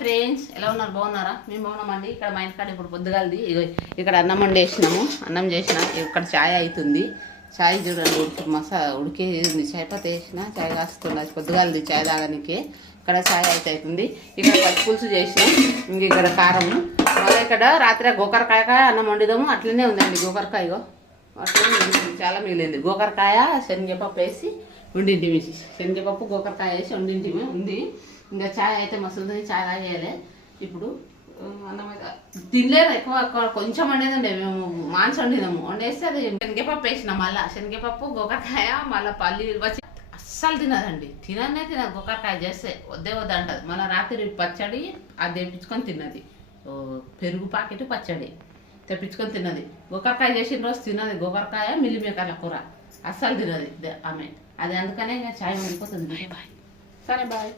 Friends ఎలా ఉన్నారు? బాగున్నారా? మేము బాగున్నామండి. ఇక్కడ మా ఇంటికాడ ఇప్పుడు పొద్దుగాలది ఇక్కడ అన్నం వండేసినాము. అన్నం చేసిన ఇక్కడ ఛాయ్ అవుతుంది. ఛాయ్ చూడండి ఉడికేది. ఛాయ్ పత్తి వేసిన ఛాయ్ కాస్తుంది. పొద్దుగాలది ఛాయ్ తాగడానికి ఇక్కడ ఛాయ్ అయితే అవుతుంది. ఇక్కడ పచ్చి పులుసు చేసిన, ఇంక ఇక్కడ కారం. మళ్ళీ ఇక్కడ రాత్రి గోకరకాయ అన్నం వండిదాము. అట్లనే ఉందండి గోకరకాయ. అట్లనే చాలా మిగిలింది. గోకరకాయ శనగపప్పు వేసి వండింటివి. శనగపప్పు గోకరకాయ వేసి వండింటివి ఉంది. ఇంకా ఛాయ్ అయితే మస్తు ఉంటుంది. ఛాయ్ తాగేయాలి. ఇప్పుడు అన్నం అయితే తినలేదు. ఎక్కువ కొంచెం వండేదండి. మేము మాంసం వండినాము. వండేస్తే అది శనగపప్పు వేసినాం. మళ్ళీ శనగపప్పు గోకరకాయ మళ్ళీ పల్లీలు వచ్చి అస్సలు తినదండి. తిననే తినదు. గోకరకాయ చేస్తే వద్దే వద్దంటది. మన రాత్రి పచ్చడి అది తెప్పించుకొని తిన్నది. పెరుగు ప్యాకెట్ పచ్చడి తెప్పించుకొని తిన్నది. గోకరకాయ చేసిన రోజు తిన్నది. గోకరకాయ మిల్లిమేకర్ల కూర అస్సలు తినది ఆమె. అది అందుకనే ఇంకా ఛాయ్ వండిపోతుంది. బాయ్. సరే బాయ్.